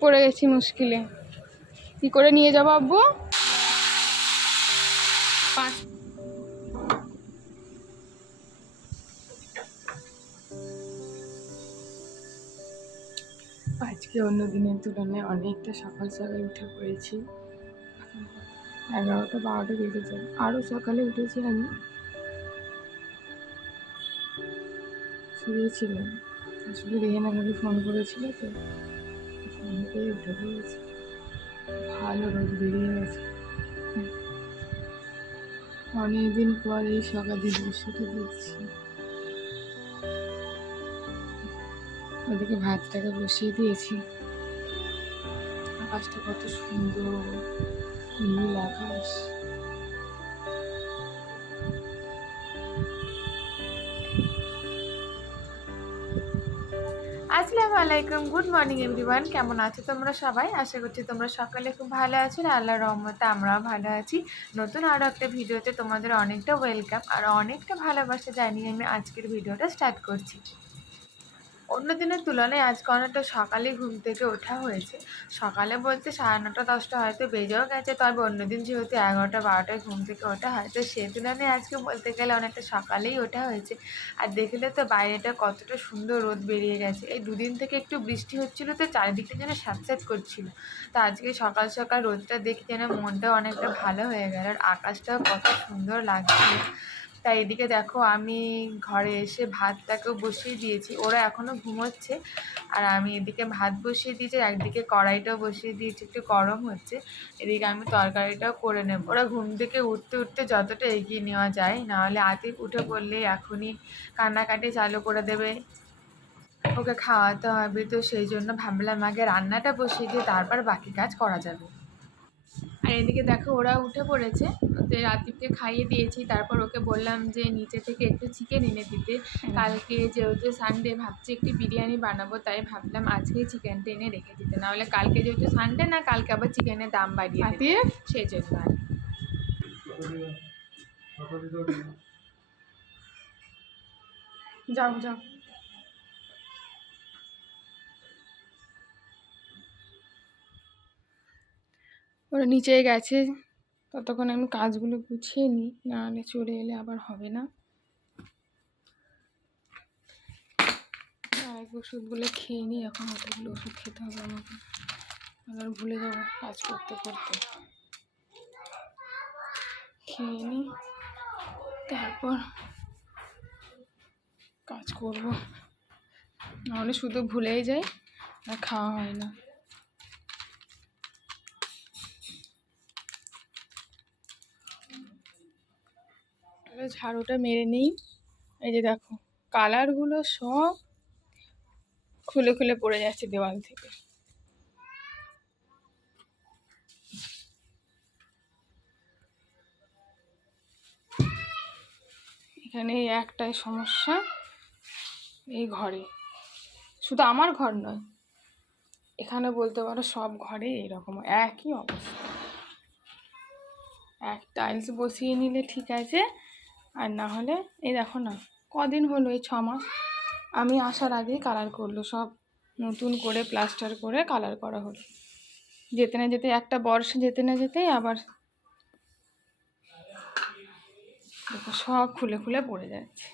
পড়ে গেছি মুশকিলে। কি করে নিয়ে যাব আব্বু? পাঁচ। আজকে অন্য দিনের তুলনায় অনেকটা সকাল সকাল উঠে পড়েছি। এগারোটা বারোটা বেজে যায়। আরও সকালে উঠেছি আমি। শুয়েছিলাম আসলে রেহান আমাকে ফোন করেছিল তো। ফোন করে উঠে পড়েছি ভালো রোদ বেরিয়ে গেছে। অনেকদিন পর এই সকালে দৃশ্যটা দেখছি। ওদিকে ভাতটাকে বসিয়ে দিয়েছি। আকাশটা কত সুন্দর, নীল আকাশ। আসসালামু আলাইকুম গুড মর্নিং এভরিওয়ান কেমন আছো তোমরা সবাই? আশা করছি তোমরা সকালে খুব ভালো আছো আর আল্লাহর রহমতে আমরাও ভালো আছি। নতুন আরও একটা ভিডিওতে তোমাদের অনেকটা ওয়েলকাম আর অনেকটা ভালোবাসা জানিয়ে আমি আজকের ভিডিওটা স্টার্ট করছি। অন্য দিনের তুলনায় আজকে অনেকটা সকালে ঘুম থেকে ওঠা হয়েছে। সকালে বলতে সাড়ে নটা, দশটা হয়তো বেজেও গেছে, তবে অন্যদিন যেহেতু এগারোটা, বারোটায় ঘুম থেকে ওঠা হয়, তো সে তুলনায় আজকে বলতে গেলে অনেকটা সকালেই ওঠা হয়েছে। আর দেখলে তো বাইরেটা কতটা সুন্দর রোদ বেরিয়ে গেছে। এই দুদিন থেকে একটু বৃষ্টি হচ্ছিল, তো চারিদিকটা যেন স্যাঁতস্যাঁত করছিল। তো আজকে সকাল সকাল রোদটা দেখে যেন মনটাও অনেকটা ভালো হয়ে গেল, আর আকাশটাও কত সুন্দর লাগছে তাই এদিকে দেখো আমি ঘরে এসে ভাতটাকেও বসিয়ে দিয়েছি। ওরা এখনও ঘুমোচ্ছে। আর আমি এদিকে ভাত বসিয়ে দিয়েছি একদিকে কড়াইটাও বসিয়ে দিয়েছি। একটু গরম হচ্ছে। এদিকে আমি তরকারিটাও করে নেব। ওরা ঘুম থেকে উঠতে উঠতে যতটা এগিয়ে নেওয়া যায়, নাহলে আতিফ উঠে পড়লে এখনই কান্নাকাটি চালু করে দেবে। ওকে খাওয়াতে হবে। তো সেই জন্য ভাবলাম আগে রান্নাটা বসিয়ে দিয়ে তারপর বাকি কাজ করা যাবে। আর এদিকে দেখো ওরা উঠে পড়েছে। ওদের রাতিবকে খাইয়ে দিয়েছি। তারপর ওকে বললাম যে নিচে থেকে একটু চিকেন এনে দিতে। কালকে যেহেতু সানডে ভাবছি একটি বিরিয়ানি বানাবো তাই ভাবলাম আজকেই চিকেনটা এনে রেখে দিতে। নাহলে কালকে যেহেতু সানডে না কালকে আবার চিকেনের দাম বাড়িয়ে দেবে। আতিফ? সেই জন্য আর। যাও যাও। ওরা নিচে গেছে। ততক্ষণ আমি কাজগুলো গুছিয়ে নিই নাহলে চলে এলে আবার হবে না। আর ওষুধগুলো খেয়ে নিই, এখন অতগুলো ওষুধ খেতে হবে আমাকে। আবার ভুলে যাব কাজ করতে করতে। খেয়ে নিই, তারপর কাজ করব। নাহলে শুধু ভুলেই যাই, আর খাওয়া হয় না। ঝাড়ুটা মেরে নিই। এই যে দেখো কালারগুলো সব খুলে খুলে পড়ে যাচ্ছে দেওয়াল থেকে। এখানে একটাই সমস্যা, এই ঘরে। শুধু আমার ঘর নয়, এখানে বলতে পারো সব ঘরে এরকম একই অবস্থা। এক টাইলস বসিয়ে নিলে ঠিক আছে আর না হলে, এই দেখো না, কদিন হলো এই ছ মাস? আমি আসার আগেই কালার করল, সব নতুন করে প্লাস্টার করে কালার করা হলো। যেতে না যেতে একটা বর্ষা যেতে না যেতেই আবার সব খুলে খুলে পড়ে যাচ্ছে।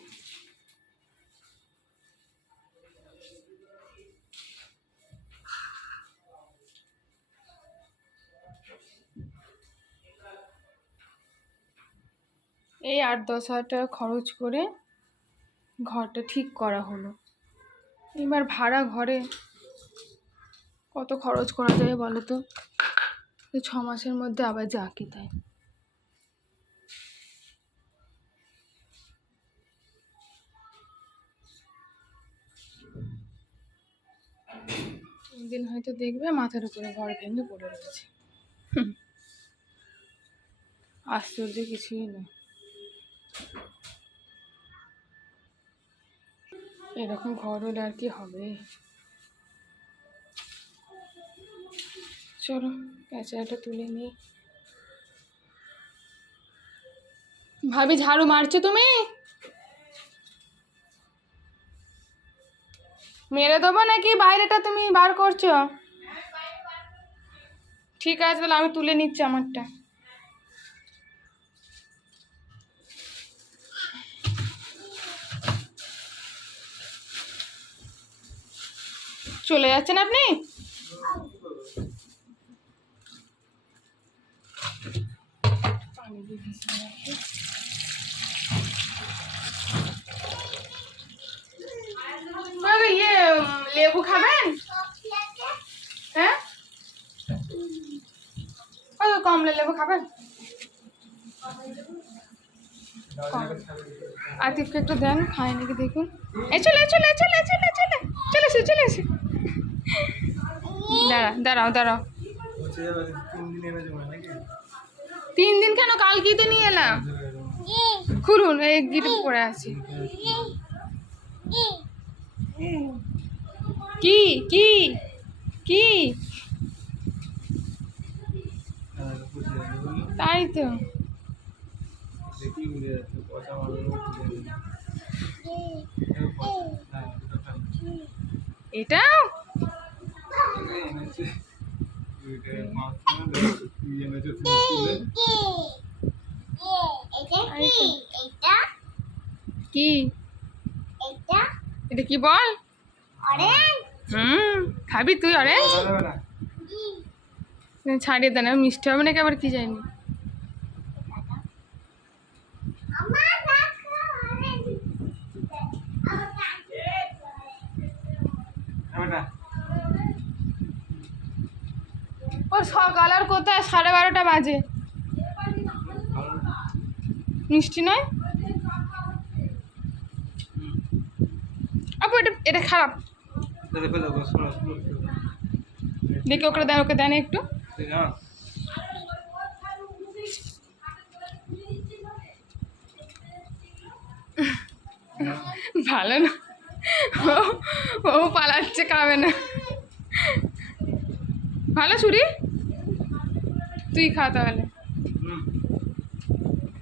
এই আট দশ হাজার টাকা খরচ করে ঘরটা ঠিক করা হলো। এবার ভাড়া ঘরে কত খরচ করা যায় বলো তো ছ মাসের মধ্যে আবার যা কি তাই। একদিন হয়তো দেখবে মাথার উপরে ঘর ভেঙে পড়ে রয়েছে। আশ্চর্য কিছুই না এরকম ঘর হলে আর কি হবে? চলো প্যাঁচাটা তুলে নিই। ভাবি, ঝাড়ু মারছো তুমি? মেরে দেবো নাকি? বাইরেটা তুমি বার করছ? ঠিক আছে, তাহলে আমি তুলে নিচ্ছি আমারটা। চলে যাচ্ছেন আপনি? ইয়ে লেবু খাবেন? হ্যাঁ? কমলা লেবু খাবেন? আতিফকে একটু দেন, খায় নাকি দেখুন। চলে চলে চলে চলে চলে এসে চলে এসে দাঁড়া দাঁড়াও দাঁড়াও। তিন দিন কেন? কালকেই তো নিয়ে এলাম। খুলুন, এই গিট পরে আছি। কি কি কি? তাই তো। এটাও এনেছে দুইটা মাছ তুই এনেছে তুমি তুলে কি? এটা কি বল? হুম খাবি তুই অরেঞ্জ? ছাড়িয়ে দেন না মিষ্টি হবে নাকি আবার কি জানি। ও সকাল আর কোথায়? সাড়ে বারোটা বাজে। মিষ্টি নয়? আপু, এটা এটা খারাপ। দেখি ওকে দেন ওকে দেন একটু। ভালো না। ও পালাচ্ছে, খাবে না। ভালো ছুরি তুই খা তাহলে হুম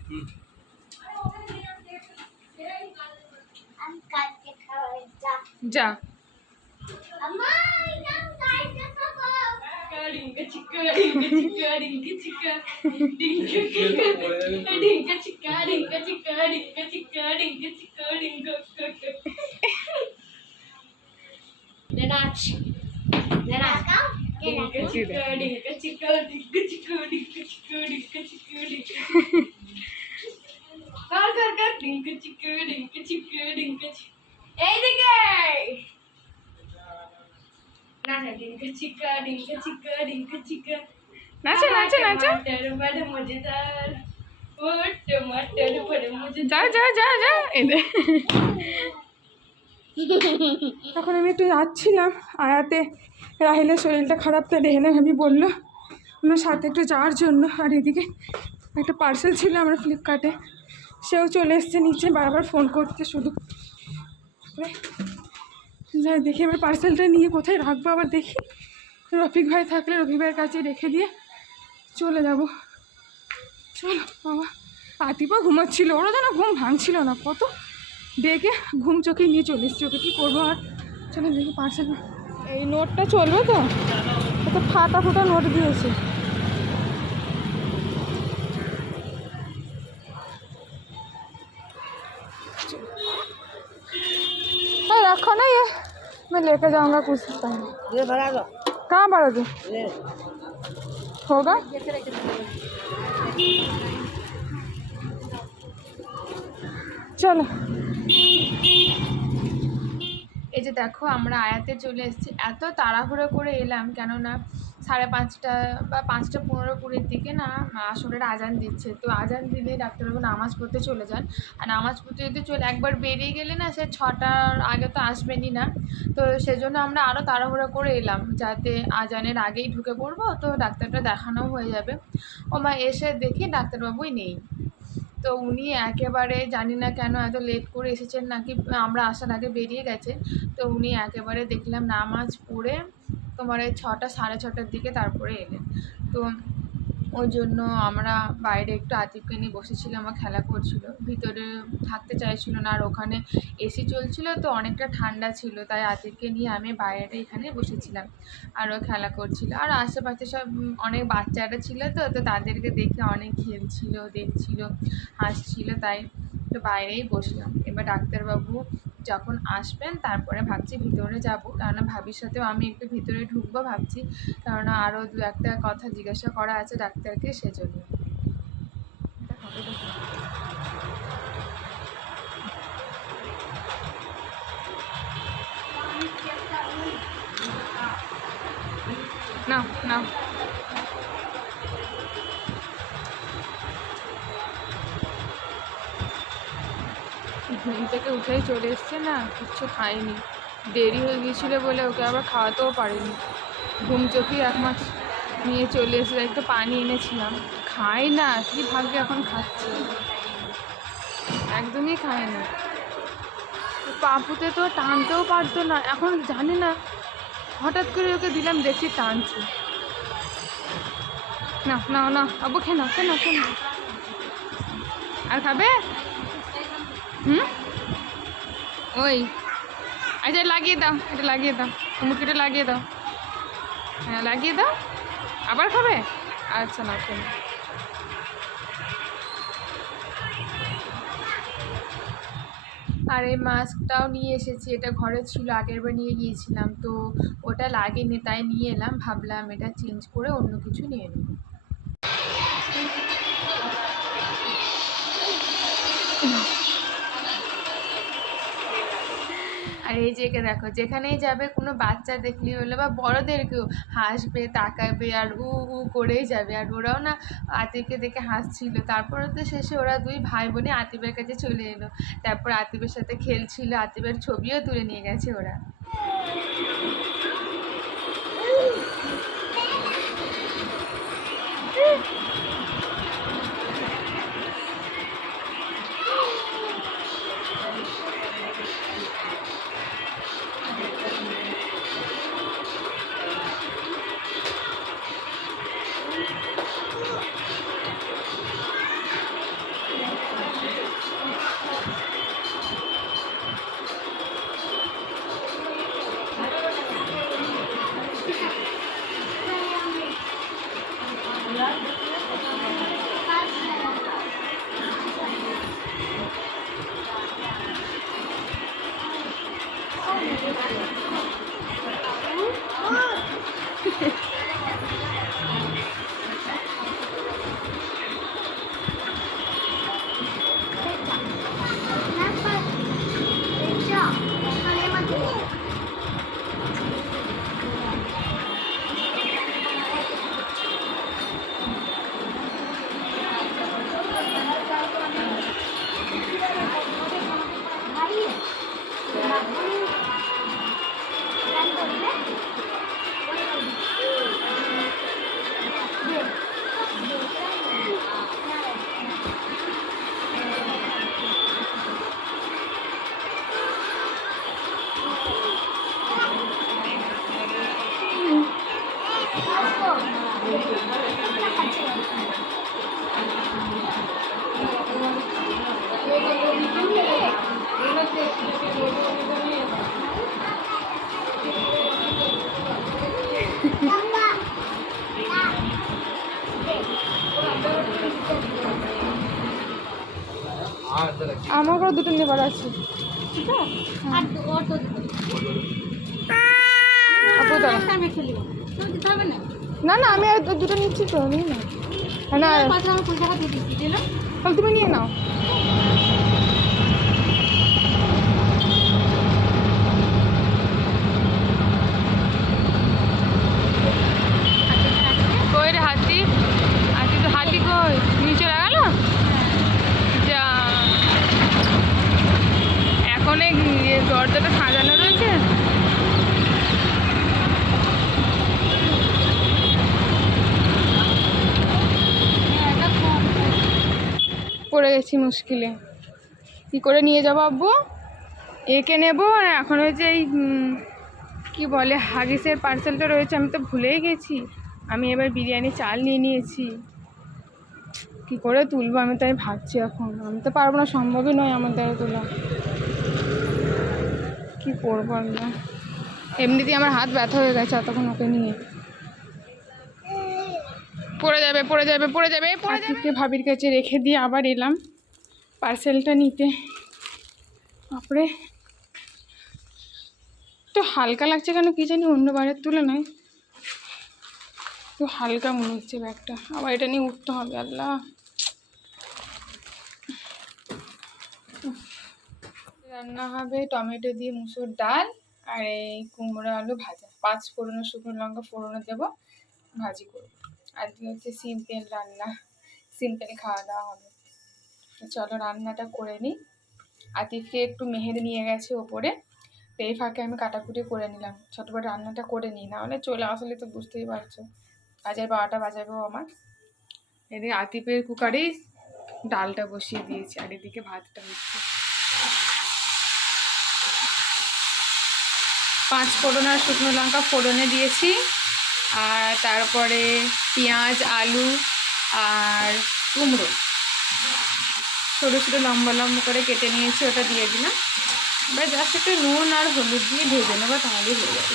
হুম যা এইদিকে নাচো নাচো নাচো যাও যাও যাও যাও এই দে। এখন আমি একটু যাচ্ছিলাম, আয়াতে রাহিলের শরীরটা খারাপ তাই রেহেনা ভাবি বলল, আমার সাথে একটু যাওয়ার জন্য। আর এদিকে একটা পার্সেল ছিল আমার ফ্লিপকার্টে সেও চলে এসছে নিচে, বারবার ফোন করতে শুধু। যাই দেখি, এবার পার্সেলটা নিয়ে কোথায় রাখব আবার দেখি। রফিক ভাই থাকলে রফিক ভাইয়ের কাছে রেখে দিয়ে চলে যাব। চলো, বাবা। আতিপা ঘুমাচ্ছিল ওরা যেন ঘুম ভাঙছিল না, কত ডেকে ঘুম চোখে নিয়ে চলে এসছি ওকে কী করবো আর চলো দেখি পার্সেল এই নোটটা চলবে তো ওটা ফাটা ফুটা নোট দিয়েছে अरे रखो ना ये मैं लेके जाऊंगा कुछ टाइम ये भरा दो कहाँ भरा दो ये होगा চলো এই যে দেখো, আমরা আয়াতে চলে এসেছি। এত তাড়াহুড়ো করে এলাম, কেননা সাড়ে পাঁচটা বা পাঁচটা পনেরো কুড়ির দিকে না আসরের আজান দিচ্ছে। তো আজান দিলে ডাক্তারবাবু নামাজ পড়তে চলে যান। আর নামাজ পড়তে যদি চলে, একবার বেরিয়ে গেলে না সে ছটার আগে তো আসবেনই না। তো সেজন্য আমরা আরও তাড়াহুড়ো করে এলাম, যাতে আজানের আগেই ঢুকে পড়ব। তো ডাক্তারটা দেখানো হয়ে যাবে। ও মা এসে দেখি ডাক্তারবাবুই নেই। তো উনি একেবারে জানি না কেন এত লেট করে এসেছেন নাকি আমরা আসার আগে বেরিয়ে গেছে। তো উনি একেবারে দেখলাম নামাজ পড়ে তোমার ছটা, সাড়ে ছটার দিকে তারপরে এলেন। তো ওই জন্য আমরা বাইরে একটু আতিফকে নিয়ে বসেছিলাম, ও খেলা করছিল। ভিতরে থাকতে চাইছিল না আর ওখানে এসি চলছিল তো অনেকটা ঠান্ডা ছিল, তাই আতিফকে নিয়ে আমি বাইরে এখানে বসেছিলাম আর ও খেলা করছিল। আর আশেপাশে সব অনেক বাচ্চারা ছিল তো তো তাদেরকে দেখে অনেক খেলছিল, দেখছিল, হাসছিল, তাই তো বাইরেই বসলাম। এবার ডাক্তারবাবু যখন আসবেন, তারপরে ভাবছি ভিতরে যাব। কেননা ভাবির সাথেও আমি একটু ভিতরে ঢুকবো ভাবছি। কেননা আরও দু একটা কথা জিজ্ঞাসা করা আছে ডাক্তারকে সেজন্য। না না। ঘুম থেকে উঠেই চলে এসছে না, কিচ্ছু খায়নি। দেরি হয়ে গিয়েছিল বলে ওকে আবার খাওয়াতেও পারিনি। ঘুম চোখেই এক মাস নিয়ে চলে এসে একটু পানি এনেছিলাম। খাই না, কি ভাগ্যে এখন খাচ্ছে? একদমই খায় না। পাপুতে তো টানতেও পারতো না, এখন জানি না। হঠাৎ করে ওকে দিলাম দেখছি টানছে। না না না আবু খে না খে না খে না আর খাবে? হুম? ওই আচ্ছা লাগিয়ে দাও এটা লাগিয়ে দাও মুখটা লাগিয়ে দাও। হ্যাঁ লাগিয়ে দাও। আবার খাবে? আচ্ছা না খেয়ে আর এই মাস্কটাও নিয়ে এসেছি এটা ঘরে ছিল আগের বার নিয়ে গিয়েছিলাম তো ওটা লাগেনি তাই নিয়ে এলাম ভাবলাম এটা চেঞ্জ করে অন্য কিছু নিয়ে নেব। আর এই যে একে দেখো, যেখানেই যাবে কোনো বাচ্চা দেখলি হলো বা বড়দেরকেও হাসবে, তাকাবে আর উ উ করেই যাবে। আর ওরাও না আতিফকে দেখে হাসছিল। তারপরে তো শেষে ওরা দুই ভাই বোনে আতিফের কাছে চলে এলো। তারপর আতিফের সাথে খেলছিল আতিফের ছবিও তুলে নিয়ে গেছে ওরা। আমারও দুটো নেবার আছে? না? না আমি আর দুটো নিচ্ছি তো নিই না। না তুমি নিয়ে নাও কই রে হাতি হাতি তো হাতি কই নিচে লাগালো যা এখন এই ইয়ে দরজাটা সাজানো রয়েছে পড়ে গেছি মুশকিলে। কী করে নিয়ে যাব আব্বু? একে নেব এখন হয়েছে এই কি বলে, হাগিসের পার্সেলটা রয়েছে, আমি তো ভুলেই গেছি। আমি এবার বিরিয়ানি, চাল নিয়ে নিয়েছি। কি করে তুলবো আমি তাই ভাবছি এখন। আমি তো পারব না, সম্ভবই নয় আমার দ্বারা তোলা। কি করব আমি না এমনিতেই আমার হাত ব্যথা হয়ে গেছে এতক্ষণ ওকে নিয়ে। পড়ে যাবে পড়ে যাবে পড়ে যাবে পড়ে যাবে। ভাবির কাছে রেখে দিয়ে আবার এলাম। পার্সেলটা নিতে। তারপরে তো হালকা লাগছে কেন কি জানি অন্য বারের তুলনায়। তো হালকা মনে হচ্ছে ব্যাগটা। আবার এটা নিয়ে উঠতে হবে, আল্লাহ। রান্না হবে টমেটো দিয়ে মুসুর ডাল আর এই কুমড়ো আলু ভাজা। পাঁচ ফোড়নো, শুকনো লঙ্কা ফোড়নো দেবো, ভাজি করব। আজকে হচ্ছে সিম্পল রান্না। সিম্পল খাওয়া দাওয়া হবে। চলো রান্নাটা করে নিই। আতিফকে একটু মেহেদি নিয়ে গেছে ওপরে। তো এই ফাঁকে আমি কাটাকুটি করে নিলাম। ছোটপট রান্নাটা করে নিই, নাহলে চলে আসলে তো বুঝতেই পারছ। বাজার বারোটা বাজাবেও আমার। এদিকে আতিফের কুকারেই ডালটা বসিয়ে দিয়েছি, আর এদিকে ভাতটা হচ্ছে। পাঁচ ফোড়ন আর শুকনো লঙ্কা ফোড়নে দিয়েছি। আর তারপরে পেঁয়াজ, আলু আর কুমড়ো। ছোটো ছোটো লম্বা লম্বা করে কেটে নিয়েছি, ওটা দিয়ে দিলাম। এবার জাস্ট একটু নুন আর হলুদ দিয়ে ভেজে নেব, তাহলেই হয়ে যাবে।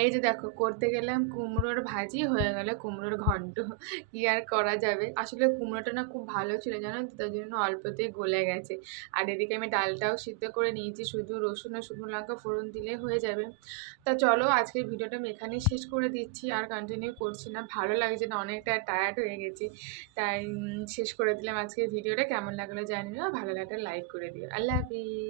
এই যে দেখো, করতে গেলাম কুমড়োর ভাজি, হয়ে গেল কুমড়োর ঘন্ট। কি আর করা যাবে? আসলে কুমড়োটা না খুব ভালো ছিল, জানো? তার জন্য অল্পতেই গলে গেছে। আর এদিকে আমি ডালটাও সিদ্ধ করে নিয়েছি, শুধু রসুন আর শুকনো লঙ্কা ফোড়ন দিলে হয়ে যাবে। তা চলো, আজকের ভিডিওটা আমি এখানেই শেষ করে দিচ্ছি আর কন্টিনিউ করছি না। ভালো লাগছে না, অনেকটা টায়ার্ড হয়ে গেছি। তাই শেষ করে দিলাম আজকের ভিডিওটা। কেমন লাগল জানিও, ভালো লাগলে লাইক করে দিও। আল্লাহ হাফিজ।